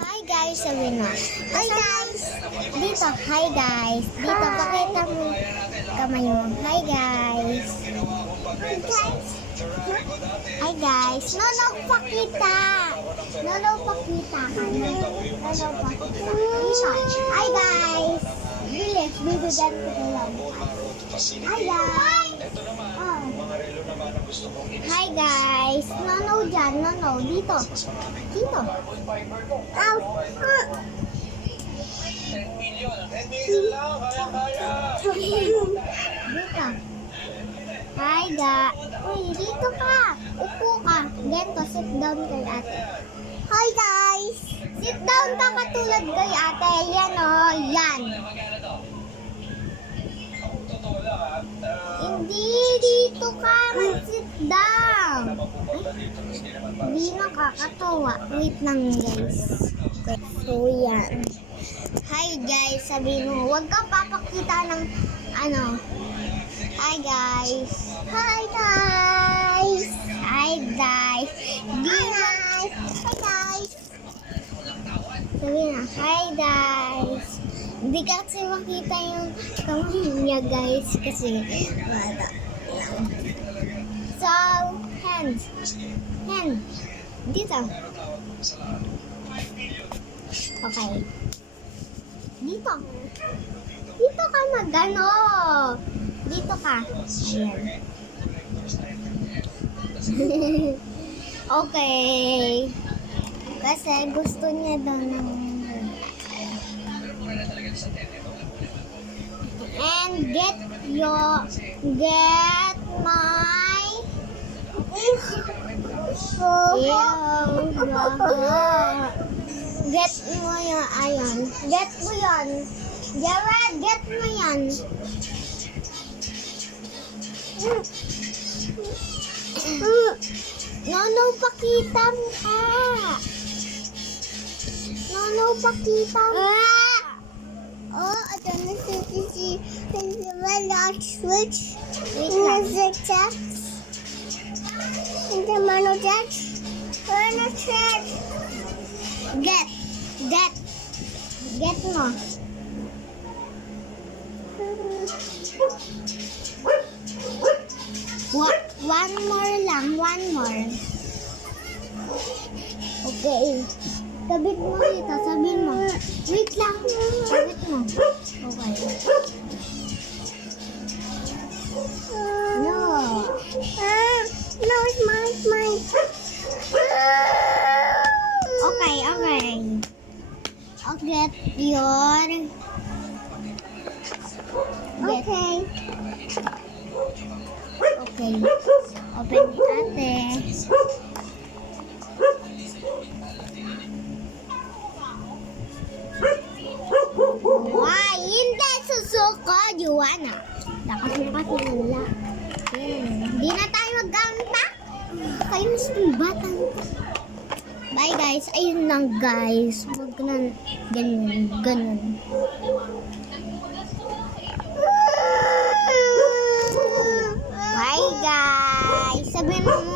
Hi guys, sabi na. Hi guys! Dito, hi guys. Dito, pakita mo kamay mo. Hi guys. Hi guys. Hi guys. No, pakita. No, pakita. No, pakita. Dito. Hi guys. Bilis, bibigyan ko na lang. Hi guys. Oh. Hi guys. No dyan. No. Dito. Dito. Ow. 10 million lang, kaya. Dito. Hi guys. Uy, dito ka. Upo ka. Dito, sit down kay ate. Hi guys. Sit down ka katulad kay ate. Yan o. Yan. Hindi, dito ka. Mag-sit down. Ay, di nakakatawa. Wait lang guys. So, yan. Hi guys. Sabi mo, huwag ka papakita ng ano. Hi guys. Hi guys. Hi guys. Hi guys. Hi guys. Sabi na, hi guys. Hindi kasi makita yung kamay niya guys kasi wala. So, hand. Dito. Okay. Dito. Dito ka magano. Dito ka. Ayan. Okay. Kasi gusto niya daw ng and get my get mo yung ayon. Get mo yan. Jared, get mo yan. No, pakita mo ka. No, pakita mo ka. Oh, ito na si switch. Wait lang. Hindi mano chat. Ano chat? Get mo. One more lang, one more. Okay. Sabit mo dito, sabihin mo. Wait lang. Sabit mo. Okay. No. No, it's mine. Okay. I'll get your... Okay. Open ni ate. Why? Hindi susuko, Juana. Lakas nila. Hindi na tayo magkanta. Kayo mas batang. Bye guys. Ayun lang guys. Huwag na ganun. Bye guys. Sabihin mo